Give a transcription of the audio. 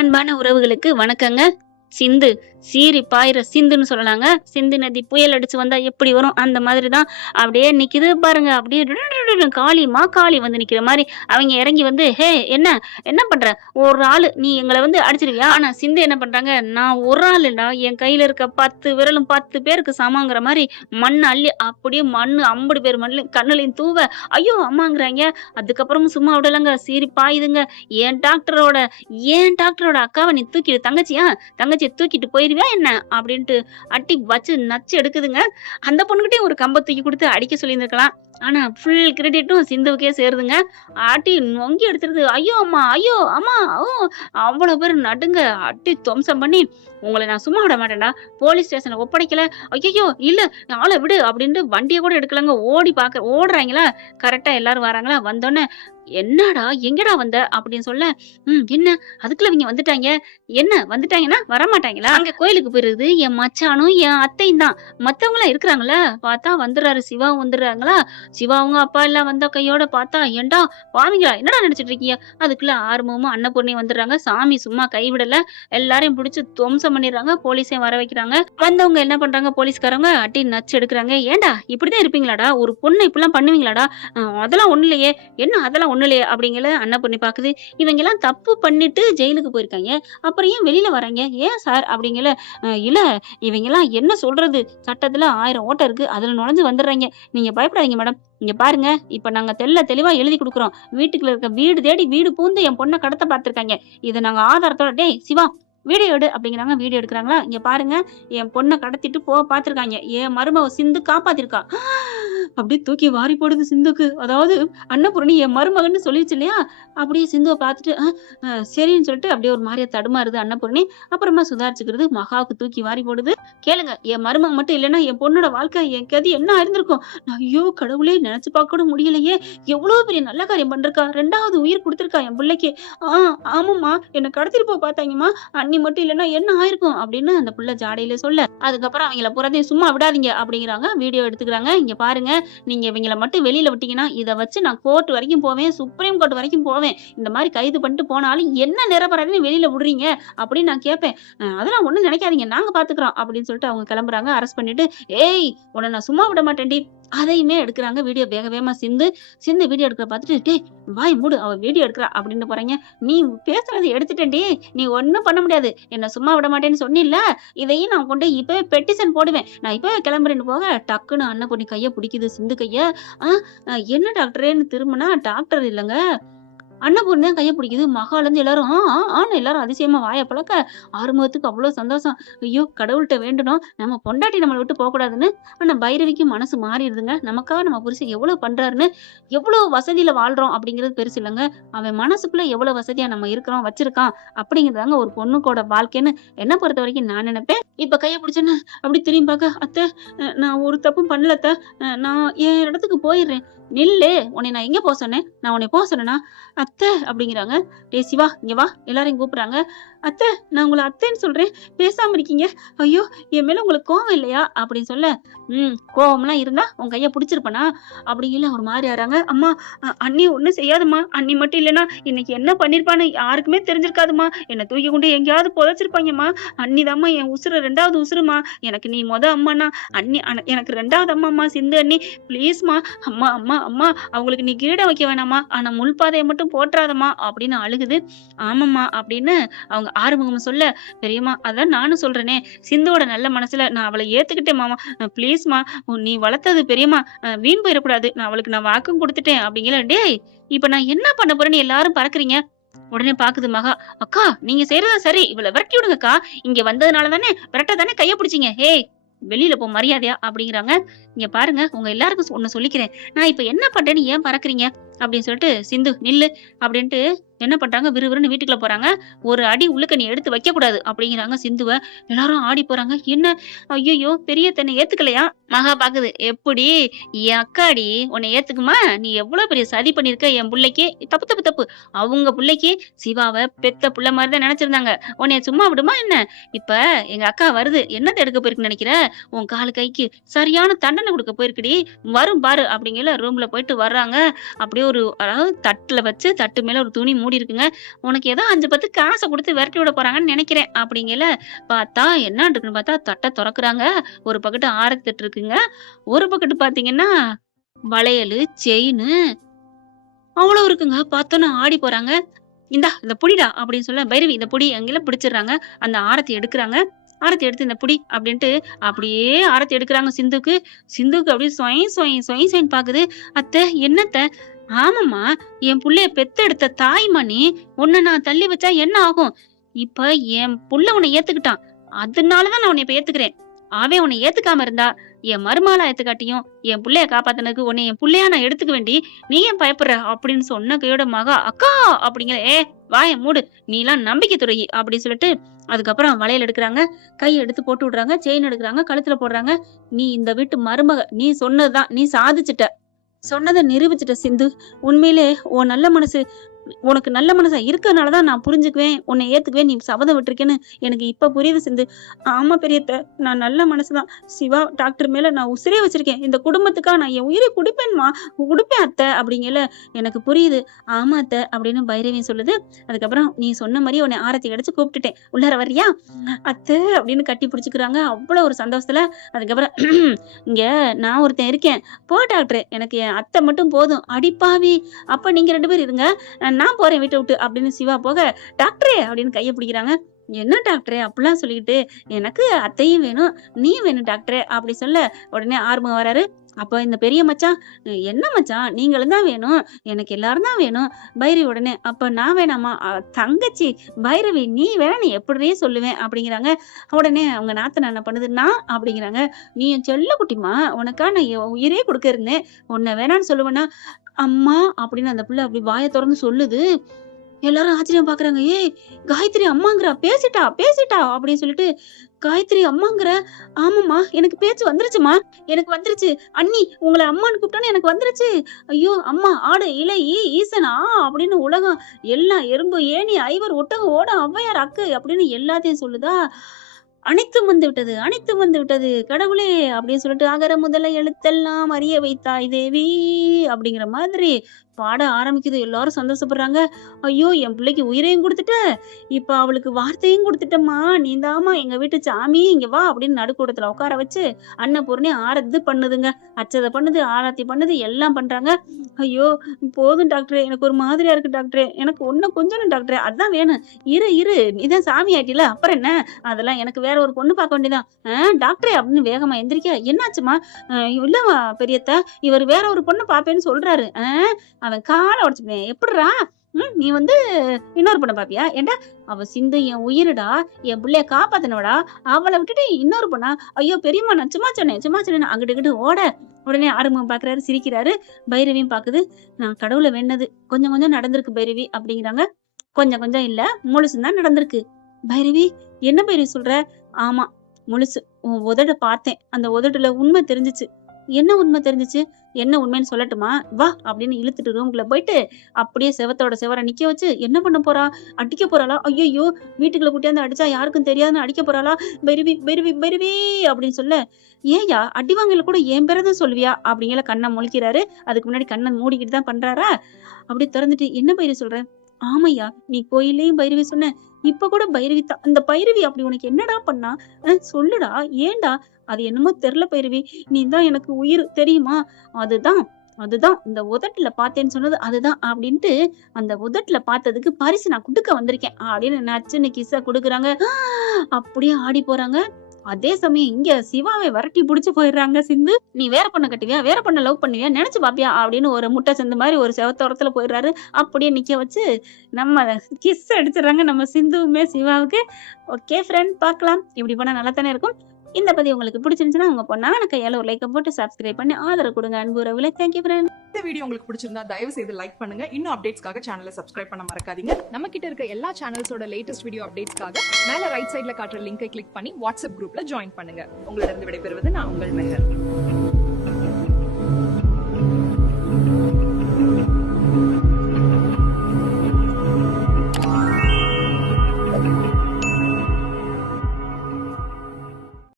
அன்பான உறவுகளுக்கு வணக்கங்க. சிந்து சீறி பாயிர சிந்துன்னு சொல்லலாங்க. சிந்து நதி புயல் அடிச்சு வந்தா எப்படி வரும் அந்த மாதிரி தான் அப்படியே நிக்குது பாருங்க. அப்படியே காளி காளி வந்து நிக்கிற மாதிரி அவங்க இறங்கி வந்து, ஹே என்ன என்ன பண்ற, ஒரு ஆளு நீ எங்களை வந்து அடிச்சிருவியா? ஆனா சிந்து என்ன பண்றாங்க, நான் ஒரு ஆளுடா, என் கையில இருக்க 10 விரலும் 10 பேருக்கு சமாங்கிற மாதிரி மண் அள்ளி அப்படியே மண்ணு 50 பேர் மண்ணு கண்ணுலையும் தூவ ஐயோ அம்மாங்கிறாங்க. அதுக்கப்புறமும் சும்மா விடலங்க, சீறி பாயுதுங்க. என் டாக்டரோட ஏன் டாக்டரோட அக்காவை நீ தூக்கிடு, தங்கச்சியை தூக்கிட்டு போயிருவியா என்ன அப்படின்ட்டு அட்டி வச்சு நச்சு எடுக்குதுங்க. அந்த பொண்ணுகிட்டயும் ஒரு கம்ப தூக்கி கொடுத்து அடிக்க சொல்லியிருந்திருக்கலாம். ஆனா ஃபுல் கிரெடிட்டும் சிந்துவுக்கே சேருதுங்க. ஆட்டி நொங்கி எடுத்துருது. ஐயோ அம்மா, ஐயோ அம்மா, ஓ அவ்வளவு பேர் நடுங்க. அட்டி துவம்சம் பண்ணி, உங்களை நான் சும்மா விட மாட்டேன்டா, போலீஸ் ஸ்டேஷன்ல ஒப்படைக்கல, ஐயோ இல்ல ஆளை விடு அப்படின்ட்டு வண்டியை கூட எடுக்கலங்க. ஓடுறாங்களா, கரெக்டா எல்லாரும் வராங்களா, வந்தோடனே என்னடா எங்கடா வந்த அப்படின்னு சொல்ல, என்ன அதுக்குள்ள இவங்க வந்துட்டாங்க, என்ன வந்துட்டாங்கன்னா வரமாட்டாங்களா, அங்க கோயிலுக்கு போயிருது என் மச்சானும் என் அத்தையும் தான், மத்தவங்க எல்லாம் இருக்கிறாங்களா, பார்த்தா வந்துடுறாரு சிவாவும் வந்துடுறாங்களா. சிவாவும் அப்பா எல்லாம் வந்த கையோட பார்த்தா, ஏண்டா பாவிங்களா என்னடா நினைச்சிட்டு இருக்கீங்க. அதுக்குள்ள ஆறுமுகமும் அன்னபூர்ணியும் வந்துடுறாங்க. சாமி சும்மா கைவிடல, எல்லாரையும் பிடிச்சு துவம்சம் பண்ணிடுறாங்க. போலீஸையும் வர வைக்கிறாங்க. வந்தவங்க என்ன பண்றாங்க, போலீஸ்காரங்க அட்டி நச்சு எடுக்கிறாங்க. ஏண்டா இப்படிதான் இருப்பீங்களாடா, ஒரு பொண்ணு இப்படிலாம் பண்ணுவீங்களாடா, அதெல்லாம் ஒண்ணு இல்லையே, என்ன அதெல்லாம் ஒண்ணு இல்லையே அப்படிங்கல. அன்னபூர்ணி பாக்குது, இவங்க எல்லாம் தப்பு பண்ணிட்டு ஜெயிலுக்கு போயிருக்காங்க, அப்புறம் ஏன் வெளியில வராங்க, ஏன் சார் அப்படிங்கல. இல்ல இவங்க எல்லாம் என்ன சொல்றது, சட்டத்துல 1000 ஓட்டை இருக்கு, அதுல நுழைஞ்சு வந்துடுறாங்க, நீங்க பயப்படாதீங்க மேடம், இங்க பாருங்க, இப்ப நாங்க தெளிவா எழுதி கொடுக்குறோம், வீட்டுக்குள்ள இருக்க வீடு தேடி வீடு பூந்து என் பொண்ணை கடத்த பார்த்திருக்காங்க, இதை நாங்க ஆதாரத்தோட, டேய் சிவா வீடியோ எடு அப்படிங்கிறாங்க. வீடியோ எடுக்கிறாங்களா, இங்க பாருங்க என் பொண்ணை கடத்திட்டு பாத்துருக்காங்க, என் மருமக சிந்து காப்பாத்திருக்கா. அப்படியே தூக்கி வாரி போடுது சிந்துக்கு. அதாவது அன்னபூரணி என் மருமகன்னு சொல்லிடுச்சு இல்லையா, அப்படியே சிந்துவை பார்த்துட்டு சரின்னு சொல்லிட்டு அப்படியே ஒரு மாதிரியா தடுமாறுது அன்னபூரணி. அப்புறமா சுதாரிச்சுக்கிறது. மகாவுக்கு தூக்கி வாரி போடுது. கேளுங்க, என் மருமக மட்டும் இல்லைன்னா என் பொண்ணோட வாழ்க்கை என் கதி என்ன ஆயிருந்திருக்கும். ஐயோ கடவுளே, நினைச்சு பார்க்க கூட முடியலையே, எவ்வளவு பெரிய நல்ல காரியம் பண்றா, 2வது உயிர் கொடுத்திருக்கா என் பிள்ளைக்கு. ஆமாம்மா, என்னை கடத்திட்டு பார்த்தாங்கம்மா, அண்ணி மட்டும் இல்லைன்னா என்ன ஆயிருக்கும் அப்படின்னு அந்த பிள்ளை ஜாடையில சொல்ல, அதுக்கப்புறம் அவங்கள புறதையும் சும்மா விடாதீங்க அப்படிங்கிறாங்க. வீடியோ எடுத்துக்கிறாங்க. இங்க பாருங்க, நீங்க இவங்கள மட்டும் வெளியில விட்டீங்கன்னா இதை வச்சு நான் கோர்ட் வரைக்கும் போவேன், சுப்ரீம் கோர்ட் வரைக்கும் போவேன், இந்த மாதிரி கைது பண்ணிட்டு போனாலும் என்ன நிரபராதின்னு வெளியில விடுறீங்க அப்படின்னு நான் கேட்பேன். அதெல்லாம் ஒண்ணும் நினைக்காதீங்க, நாங்க பாத்துக்கிறோம் அப்படின்னு சொல்லிட்டு அவங்க கிளம்புறாங்க. அரெஸ்ட் பண்ணிட்டு, ஏய் உன்னை நான் சும்மா விட மாட்டேன்டி, அதையுமே எடுக்கிறாங்க. வீடியோ வேக வேகமா சிந்து வீடியோ எடுக்கிற பார்த்துட்டு, டே வாய் மூடு, அவ வீடியோ எடுக்கிறா அப்படின்னு போறாங்க. நீ பேசுறது எடுத்துட்டேன்டி, நீ ஒன்னும் பண்ண முடியாது, என்ன சும்மா விட மாட்டேன்னு சொன்னில்ல, இதையும் நான் கொண்டு இப்பவே பெட்டிஷன் போடுவேன், நான் இப்பவே கிளம்புறேன்னு போக டக்குன்னு அன்னபூர்ணி கைய பிடிக்குது சிந்து கைய. என்ன டாக்டரேன்னு திரும்பினா டாக்டர் இல்லைங்க, அன்னபூர்ணி தான் கைய பிடிக்குது. மகால இருந்து எல்லாரும் ஆன்னு எல்லாரும் அதிசயமா வாயை பழக்க, ஆறுமுகத்துக்கு அவ்வளவு சந்தோஷம். ஐயோ கடவுள்கிட்ட வேண்டணும், நம்ம பொண்டாட்டி நம்மளை விட்டு போக கூடாதுன்னு. ஆனா பைரவிக்கு மனசு மாறிடுதுங்க. நமக்காக நம்ம புருஷன் எவ்வளவு பண்றாருன்னு, எவ்வளவு வசதியில வாழ்றோம் அப்படிங்கிறது பெருசு இல்லைங்க, அவன் மனசுக்குள்ள எவ்வளவு வசதியா நம்ம இருக்கிறோம் வச்சிருக்கான் அப்படிங்கிறதாங்க ஒரு பொண்ணுக்கோட வாழ்க்கைன்னு என்ன பொறுத்த வரைக்கும் நான் நினைப்பேன். இப்ப கைய பிடிச்சேன்னு அப்படி திரும்பி பார்க்க, அத்தை நான் ஒரு தப்பும் பண்ணல அத்தை, நான் என் இடத்துக்கு போயிடுறேன், நில்லு, உன்னை நான் எங்க போக சொன்னேன், நான் உன்னை போக சொன்னேனா, அத்தை அப்படிங்கிறாங்க. டே சிவா இங்க வா, எல்லாரையும் கூப்பிடுறாங்க. அத்தை நான் உங்களை அத்தைன்னு சொல்றேன், பேசாம இருக்கீங்க, ஐயோ என் மேல உங்களுக்கு கோவம் இல்லையா அப்படின்னு சொல்ல, கோவம்லாம் இருந்தா உன் கைய பிடிச்சிருப்பனா அப்படிங்கல ஒரு மாதிரி ஆறாங்க. அம்மா அண்ணி ஒண்ணும் செய்யாதுமா, அண்ணி மட்டும் இல்லைன்னா இன்னைக்கு என்ன பண்ணிருப்பான்னு யாருக்குமே தெரிஞ்சிருக்காதுமா, என்னை தூக்கி கொண்டு எங்கேயாவது புதைச்சிருப்பாங்கம்மா, அண்ணி தாம்மா என் உசுறு 2வது உசுருமா, எனக்கு நீ அம்மாண்ணா, அண்ணி எனக்கு 2வது அம்மாம்மா சிந்து அண்ணி, பிளீஸ்மா, அம்மா அம்மா அம்மா அவங்களுக்கு நீ கிரீடம் வைக்க வேணாமா, ஆனா முள்பாதையை மட்டும் போட்டுறாதம்மா அப்படின்னு அழுகுது. ஆமாம்மா அப்படின்னு அவங்க ஆறுமுகம் சொல்ல, பெரியம்மா அதான் நானும் சொல்றேனே, சிந்துவோட நல்ல மனசுல நான் அவளை ஏத்துக்கிட்டேன் மாமா, பிளீஸ்மா, நீ வளர்த்தது பெரியம்மா வீண் போயிடக்கூடாது, நான் அவளுக்கு நான் வாக்கும் கொடுத்துட்டேன் அப்படிங்கிற. டேய் இப்ப நான் என்ன பண்ண போறேன்னு எல்லாரும் பறக்குறீங்க. உடனே பாக்குது மகா, அக்கா நீங்க செய்யறதா சரி, இவளை விரட்டி விடுங்கக்கா, இங்க வந்ததுனால தானே விரட்ட தானே கைய பிடிச்சிங்க, ஹே வெளியில போ மரியாதையா அப்படிங்கிறாங்க. இங்க பாருங்க, உங்க எல்லாருக்கும் ஒண்ணு சொல்லிக்கிறேன், நான் இப்ப என்ன பண்றேன்னு ஏன் பறக்குறீங்க அப்படின்னு சொல்லிட்டு, சிந்து நில்லு அப்படின்ட்டு என்ன பண்றாங்க, விறுவிறுன்னு வீட்டுக்குள்ள போறாங்க. ஒரு அடி உள்ளுக்க நீ எடுத்து வைக்க கூடாது அப்படிங்கிறாங்க சிந்துவ. எல்லாரும் ஆடி போறாங்க. என்ன ஐயோ பெரிய தன்னை ஏத்துக்கலையா. மகா பாக்குது, எப்படி என் அக்காடி உன்னை ஏத்துக்குமா, நீ எவ்வளவு பெரிய சதி பண்ணிருக்க என் பிள்ளைக்கு, தப்பு தப்பு தப்பு, அவங்க பிள்ளைக்கு சிவாவை பெத்த புள்ள மாதிரிதான் நினைச்சிருந்தாங்க, உன்னைய சும்மா விடுமா என்ன, இப்ப எங்க அக்கா வருது, என்னத்தை எடுக்க போயிருக்குன்னு நினைக்கிற, உன் காலு கைக்கு சரியான தண்டனை கொடுக்க போயிருக்குடி, வரும் பாரு அப்படிங்கிற. ரூம்ல போயிட்டு வர்றாங்க. அப்படியே அதாவது தட்டுல வச்சு தட்டு மேல ஒரு துணி மூடி இருக்குங்க. உனக்கு ஏதோ 5 10 காச குடுத்து விரட்டி விட போறாங்கன்னு நெனைக்கிறேன் அப்படிங்கையில, பார்த்தா என்னான்ட்டு இருக்குன்னு பார்த்தா தட்ட தொறக்குறாங்க. ஒரு பக்கெட்டு ஆரத்தி தட்டு இருக்குங்க. ஒரு பக்கெட்டு பார்த்தீங்கன்னா, வளையலு, செயினு அவ்வளோ இருக்குங்க. பார்த்தோன்னே ஆடி போறாங்க. "இந்தா இத புடிடா" அப்படின்னு சொல்ல, "பைரவி இத புடி" அங்கேல பிடிச்சிடுறாங்க. அந்த ஆரத்தி எடுக்குறாங்க. ஆரத்தி எடுத்து "இந்த புடி" அப்படின்ட்டு அப்படியே ஆரத்தி எடுக்குறாங்க சிந்துக்கு. சிந்துக்கு அப்படியே சொய் சொய் சொய் சொய்ன்னு பாக்குது. "அத்தை என்னத்த?" "ஆமாம்மா, என் புள்ளைய பெத்தெடுத்த தாய்ம்மா நீ. உன்ன நான் தள்ளி வச்சா என்ன ஆகும்? இப்ப என் புள்ள உன்னை ஏத்துக்கிட்டான். அதனால தான் நான் உன்னை இப்ப ஏத்துக்கிறேன். அவன் உன்னை ஏத்துக்காம இருந்தா, என் மருமகளா ஏத்துக்காட்டியும், என் புள்ளைய காப்பாத்துனதுக்கு உன்னை என் புள்ளையா நான் எடுத்துக்குவேன்டி. நீ ஏன் பயப்படுற?" அப்படின்னு சொன்ன கையோட மகா, "அக்கா" அப்படிங்கிற. வாய மூடு. நீலாம் நம்பிக்கை துரோகி" அப்படின்னு சொல்லிட்டு, அதுக்கப்புறம் வளையல் எடுக்குறாங்க. கை எடுத்து போட்டு விடுறாங்க. செயின் எடுக்குறாங்க. கழுத்துல போடுறாங்க. "நீ இந்த வீட்டு மருமக. நீ சொன்னதுதான். நீ சாதிச்சுட்ட. சொன்னத நிரூபிச்சுட்ட சிந்து. உண்மையிலே உன் நல்ல மனசு உனக்கு நல்ல மனசா இருக்கறனால தான் நான் புரிஞ்சுக்குவேன். உன்னை ஏத்துக்குவேன். நீ சபதம் விட்டுருக்கேன்னு எனக்கு இப்ப புரியுது சிந்து. ஆமா பெரியத்த. நான் நல்ல மனசு தான். சிவா டாக்டர் மேல நான் உசிரே வச்சிருக்கேன். இந்த குடும்பத்துக்காக நான் என் உயிரை குடுப்பேன்மா. குடுப்பேன் அத்தை அப்படிங்கையில, "எனக்கு புரியுது. ஆமா அத்தை" அப்படின்னு பைரவி சொல்லுது. அதுக்கப்புறம், "நீ சொன்ன மாரியே உன்னை ஆரத்தி அடிச்சு கூப்பிட்டுட்டேன். உள்ளார வர்றியா?" "அத்தை" அப்படின்னு கட்டி பிடிச்சுக்கிறாங்க. அவ்வளோ ஒரு சந்தோஷத்துல. அதுக்கப்புறம், "இங்க நான் ஒருத்தன் இருக்கேன். போ டாக்டரே. எனக்கு என் அத்தை மட்டும் போதும்." "அடிப்பாவி! அப்ப நீங்க 2 பேரும் இருங்க. நான் போறேன் வீட்ட விட்டு" அப்படின்னு சிவா போக, "டாக்டரே" அப்படின்னு கைய பிடிக்கிறாங்க. "என்ன டாக்டரே அப்படிலாம் சொல்லிக்கிட்டு, எனக்கு அத்தையும் வேணும், நீயும் வேணும் டாக்டரே" அப்படி சொல்ல, உடனே ஆறுமுகம் வராரு. அப்ப இந்த பெரிய மச்சான், "என்ன மச்சான் நீங்களும் தான் வேணும். எனக்கு எல்லாரும் தான் வேணும்." பைரவி உடனே, "அப்ப நான் வேணாமா? தங்கச்சி பைரவி நீ வேணா நீ எப்படிடி சொல்லுவேன்?" அப்படிங்கிறாங்க. உடனே அவங்க நாத்தனார் என்ன பண்ணுது, "நான்" அப்படிங்கிறாங்க. "நீ என் செல்லக்குட்டிம்மா. உனக்கா நான் என் உயிரே குடுக்க இருந்தேன். உன்ன வேணான்னு சொல்லுவேனா?" "அம்மா" அப்படின்னு அந்த புள்ள அப்படி வாய தொறந்து சொல்லுது. எல்லாரும் ஆச்சரியமா பாக்குறாங்க. "ஏய் காயத்ரி அம்மாங்கிறா. பேசிட்டா, பேசிட்டா" அப்படின்னு சொல்லிட்டு, "காயத்ரி அம்மாங்கிற?" "ஆமாம்மா, எனக்கு பேச்சு வந்துருச்சும்மா. எனக்கு வந்துருச்சு. அண்ணி உங்கள அம்மான்னு கூப்பிட்டோனே எனக்கு வந்துருச்சு. ஐயோ! அம்மா, ஆடு, இலை, ஈசன், அப்படின்னு உலகம் எல்லாம் எறும்பு, ஏணி, ஐவர், ஒட்டகம், ஓடம், ஔவையார், அக்கு அப்படின்னு எல்லாத்தையும் சொல்லுதா. "அனைத்தும் வந்து விட்டது, அனைத்தும் வந்து விட்டது. கடவுளே" அப்படின்னு சொல்லிட்டு, "அகர முதல எழுத்தெல்லாம் அறிய வைத்தாய் தேவி" அப்படிங்கிற மாதிரி பாட ஆரம்பிக்குது. எல்லாரும் சந்தோஷப்படுறாங்க. "ஐயோ! என் பிள்ளைக்கு உயிரையும் குடுத்துட்ட. இப்ப அவளுக்கு வார்த்தையும் குடுத்துட்டம்மா. நீதாம்மா எங்க வீட்டு சாமி. இங்க வா" அப்படின்னு நடுக்கூடத்துல உட்கார வச்சு, அன்னபூரணி ஆரத்தி பண்ணுதுங்க. அர்ச்சதை பண்ணுது, ஆரத்தி பண்ணுது, எல்லாம் பண்றாங்க. "ஐயோ! போதும் டாக்டரே. எனக்கு ஒரு மாதிரியா இருக்கு டாக்டரே. எனக்கு உன்ன கொஞ்சணும் டாக்டரே." "அதான் வேணும். இரு, இரு. நீதான் சாமி ஆயிட்டில. அப்புறம் என்ன? அதெல்லாம் எனக்கு வேற ஒரு பொண்ணு பார்க்க வேண்டியதுதான்." டாக்டரே" அப்படின்னு வேகமா எந்திரிக்க, "என்னாச்சும்மா?" இல்லம்மா பெரியத்த. இவர் வேற ஒரு பொண்ண பார்ப்பேன்னு சொல்றாரு." அவன் கால உடைச்சுப்புடுவேன். "எப்புட்றா? நீ வந்து இன்னொரு பொண்ண பார்ப்பியா? ஏன்டா அவ சிந்து என் உயிருடா. என் புள்ளைய காப்பாத்துனவடா. அவள விட்டுட்டு இன்னொரு பொண்ணா? ஐயோ பெரியம்மா நான் சும்மா சொன்னேன், சும்மா சொன்னேன்னு" அங்கிட்டு இங்கிட்டு ஓட, உடனே ஆறுமுகம் பார்க்குறாரு, சிரிக்கிறாரு. பைரவியும் பார்க்குது. "நான் கடவுள வேண்டுனது கொஞ்சம் கொஞ்சம் நடந்திருக்கு பைரவி" அப்படிங்கிறாங்க. "கொஞ்சம் கொஞ்சம் இல்ல, முழுசும் தான் நடந்திருக்கு." "பைரவி, என்ன பைரவி சொல்ற?" "ஆமா, முழுசு. உன் உதட பார்த்தேன். அந்த உதடுல உண்மை தெரிஞ்சுச்சு." "என்ன உண்மை தெரிஞ்சுச்சு? என்ன உண்மைன்னு சொல்லட்டுமா? வா" அப்படின்னு இழுத்துட்டு ரூம்குள்ள போயிட்டு, அப்படியே செவத்தோட செவர நிக்க வச்சு, "என்ன பண்ண போறா? அடிக்க போறாளா? ஐயையோ! வீட்டுக்குள்ள கூட்டியாந்து அடிச்சா யாருக்கும் தெரியாதுன்னு அடிக்க போறாளா? பைரவி, பைரவி, பைரவி" அப்படின்னு சொல்ல, "ஏன்யா அடி வாங்கல கூட என் பேர தான் சொல்லுவியா?" அப்படிங்கிற கண்ண முழிக்கிறாரு. அதுக்கு முன்னாடி கண்ண மூடிக்கிட்டு தான் பண்றாரா? அப்படியே திறந்துட்டு, "என்ன பைரவி சொல்ற?" "ஆமாய்யா, நீ கோயில்லயும் பைரவி சொன்ன. இப்ப கூட பைரவி தான். அந்த பைரவி அப்படி உனக்கு என்னடா பண்ணா? சொல்லுடா. ஏன்டா?" "அது என்னமோ தெரியல பைரவி. நீ தான் எனக்கு உயிர் தெரியுமா? அதுதான் அதுதான் இந்த உதட்டுல பார்த்தேன்னு சொன்னது அதுதான்" அப்படின்ட்டு, அந்த உதட்டுல பார்த்ததுக்கு பரிசு நான் குடுக்க வந்திருக்கேன் அப்படின்னு நச்சுன்னு கிஸ்ஸ குடுக்குறாங்க. அப்படியே ஆடி போறாங்க. அதே சமயம் இங்க சிவாவை விரட்டி புடிச்சு போயிடுறாங்க சிந்து. "நீ வேற பொண்ண கட்டுவியா? வேற பொண்ண லவ் பண்ணுவியா? நெனச்சு பாப்பியா?" அப்படின்னு ஒரு முட்டை சந்து மாரி ஒரு செவத்தோரத்துல போயிடுறாரு. அப்படியே நிக்க வச்சு நம்ம கிஸ் அடிச்சிடுறாங்க நம்ம சிந்துவுமே சிவாவுக்கு. ஓகே ஃப்ரெண்ட், பார்க்கலாம். இப்படி பண்ணா நல்லா தானே இருக்கும். இந்த பதிவு உங்களுக்கு பிடிச்சிருந்துச்சுன்னா, உங்க பொண்ணான கையால ஒரு லைக்க போட்டு சப்ஸ்கிரைப் பண்ணி ஆதரவு குடுங்க அன்பு உறவுகளே. Thank you friend. இந்த வீடியோ உங்களுக்கு பிடிச்சிருந்தா தயவு செய்து லைக் பண்ணுங்க. இன்னும் அப்டேட்ஸ்க்காக சேனலை சப்ஸ்கிரைப் பண்ண மறக்காதீங்க. நம்ம கிட்ட இருக்க எல்லா சேனல்ஸோட லேட்டஸ்ட் வீடியோ அப்டேட்ஸ்க்காக மேல ரைட் சைடுல காட்டுற லிங்கை கிளிக் பண்ணி வாட்ஸ்அப் குரூப்ல ஜாயின் பண்ணுங்க. உங்களிடம் விடைபெறுவது நான் உங்கள் மெஹர்.